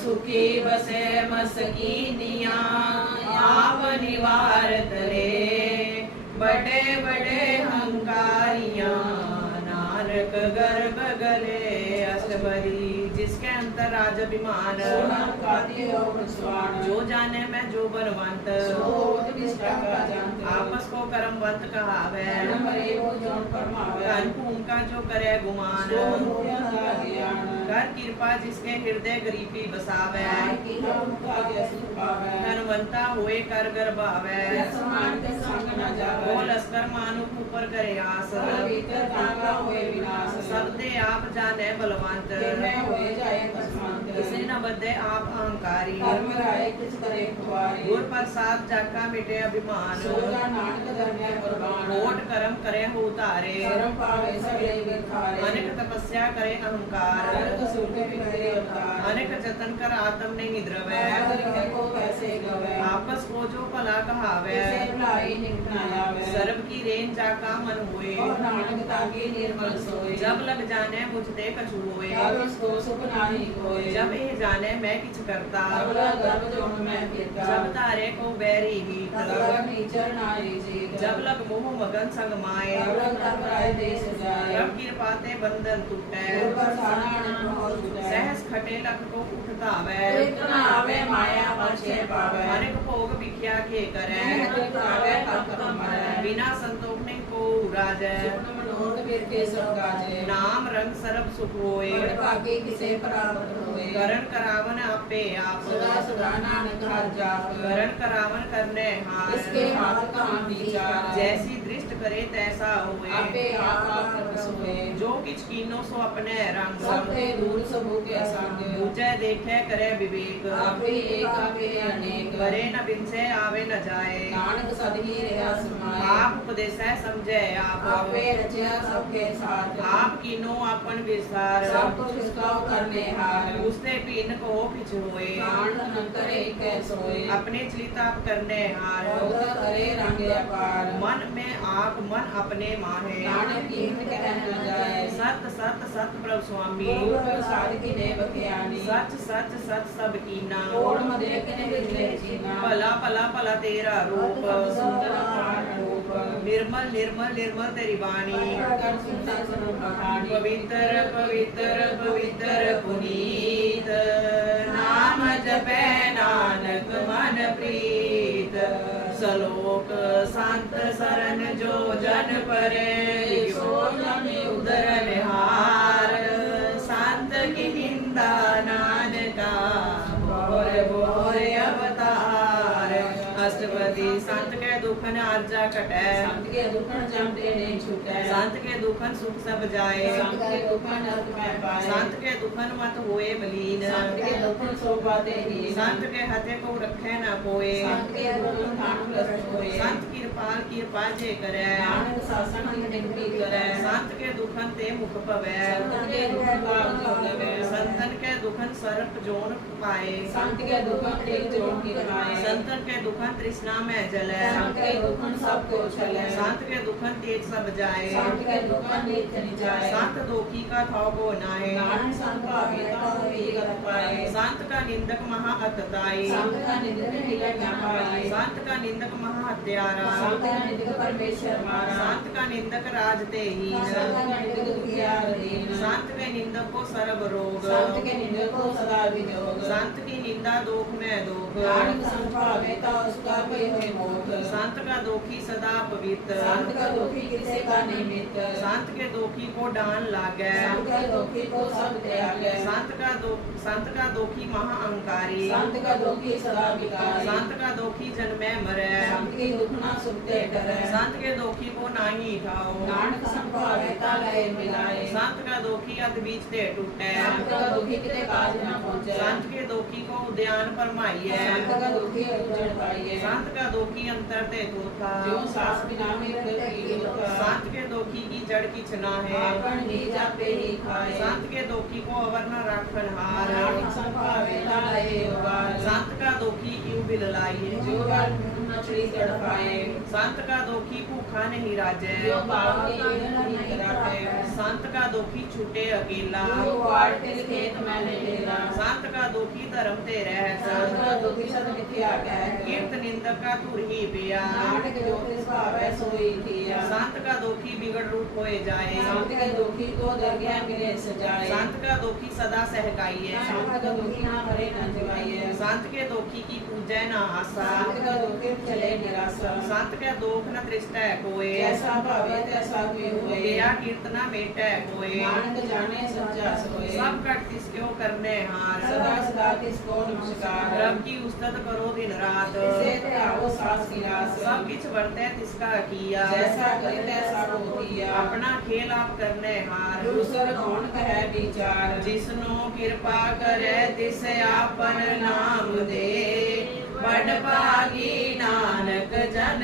सुखी बसे मस्कीनिया आप निवारत रे बड़े बड़े हंकारियां नानक गर्भ गले असबरी जिसके अंतर राज अभिमान जो जाने मैं जो बलवंत आपस को कर्मवंत कहावे धन भूम का जो करे गुमान कर कृपा जिसके हृदय गरीबी बसावे धनवंता हुए कर गर्भावे वो लश्कर मानुख ऊपर करे आस सब दे आप जाने बलवंत किसी न बदे आप अहंकारी गुर प्रसाद जाका मिटे अभिमान कोट कर्म करे हो उतारे अनेक तपस्या करे अहंकार अनेक जतन कर आत्म नहीं द्रवे आपस को जो भला कहावे सर्व की रेन जाका मन हुए जब लग जाने बुझते कछु हुए जब ये जाने मैं किछ करता जब तारे को बैरी ही जब लग मोह मगन संग माए जब कृपाते बंधन टूटे सहस खटे लख को उठता वे अनेक भोग विख्या के करे बिना संतोष नहीं को राजै नाम रंग सरब सुख होए करण करावन आपे आप करण करावन करने हाथ जैसी दृष्ट करे तैसा हुए जो किछ कीनो सो अपने रंग दूजे देखे करे विवेक करे न बिनसे आवे न जाए आप उपदेश समझे आप आप कीनो अपन विस्तार उसने पीन को पिछ होए अपने चलिताप करने हार मन में आप मन अपने माहे सत सत सत प्रभु स्वामी सच सच सच सब कीना भला भला भला तेरा रूप निर्मल निर्मल निर्मल तेरी वाणी पवित्र पवित्र पवित्र पुनीत नाम जपे नानक मन प्रीत सलोक संत शरण जो जन परे उदर निहार संत की निंदा नानका भोर भोर अवतार अष्टपदी संत के दुखन आर्जा कटै संत के दुखन जमते नहीं छूटै संत के दुखन सुख सब जाए संत के दुखन अंत में पाए संत के दुखन मत होए बलीन संत के दुखन शोभाते ही संत के हथे को रखे न कोई संत के दुखन खान प्रस्त होए संत कृपाल कृपा जे करे नानक शासन निंदी करे संत के दुखन ते मुख पवै संतन के दुखन भाग जो लगे संतन के दुखन सर्प जोन पाए संत के दुखन एक जोन की पाए संतन के दुखन तृष्णा में जले संत के दुखन सब को चले संत के दुखन तेज सब जाए संत के दुखन नीच नहीं जाए संत दोखी का थाव को नाहे नानक संत का बेटा विगत पाए संत का निंदक महा अतताई संत का निंदक हिलक न पाए संत का निंदक महा हत्यारा संत का निंदक परमेश्वर मारा संत का निंदक राजते ही संत का निंदक दुखियार दीन संत के निंदक को सर्व रोग संत के निंदक को सदा वियोग संत की निंदा दोख में दोख नानक संत का बेटा उसका कोई हुए मोख संत का दोखी सदा पवित्र संत का दोखी किसे का निमित्त संत के दोखी को डान लागे संत के दोखी को सब त्यागे संत का दोखी महा अहंकारी संत का दोखी सदा विकारी संत का दोखी जन्मे मरे संत की दुखना सुनते डरे संत के दोखी को नाही उठाओ नानक संत का बेटा लय मिलाए संत का दोखी अध बीच ते टूटे संत का दोखी किते काज न पहुंचे संत के दोखी को उद्यान फरमाइए संत का दोखी उजड़ पाइए संत का दोखी अंतर ते तोथा जो सास बिना में संत के दोखी की जड़ की छना है अपन ही जापे ही खाए संत के दोखी को अवर न राखन हार संत का बेटा लय उबार संत का दोखी क्यों बिललाइए जो मछली तड़पाए। संत का दोखी भूखा नहीं राजे, जो भाव के ईंधन नहीं कराटे। संत का दोखी छूटे अकेला, जो वाड़ के खेत में ले लेला। संत का दोखी धर्म ते रहत, संत का दुखी सद मिथ्या कह। कीर्त निंदक का तुर ही पिया, नाटक जो तिस भावै सोई किया। संत का दोखी बिगड़ रूप होए जाए, संत के दुखी को दरगाह गिरे सजाए। संत का दोखी सदा सहकाइए, संत का दुखी ना मरे न जगाइए। संत के दोखी की पूजै न आशा, संत का दुखी चले निराशा। संत के दोख न दृष्टै कोय, जैसा भावे तैसा भी होए। गया कीर्तना मेटै कोय, नानक जाने सच्चा सोए। सब कट तिसक्यो करने हार, सदा सदा तिसको नमस्कार। रब की उस्तत करो दिन रात, तिसे त्यागो सास की रास। सब किछ वर्तै तिसका किया, जैसा करे तैसा होतिया। अपना खेल आप करने हार, दूसर कौन कहे विचार। जिसनो कृपा करे तिस आपन नाम दे, बड़ भागी नानक जन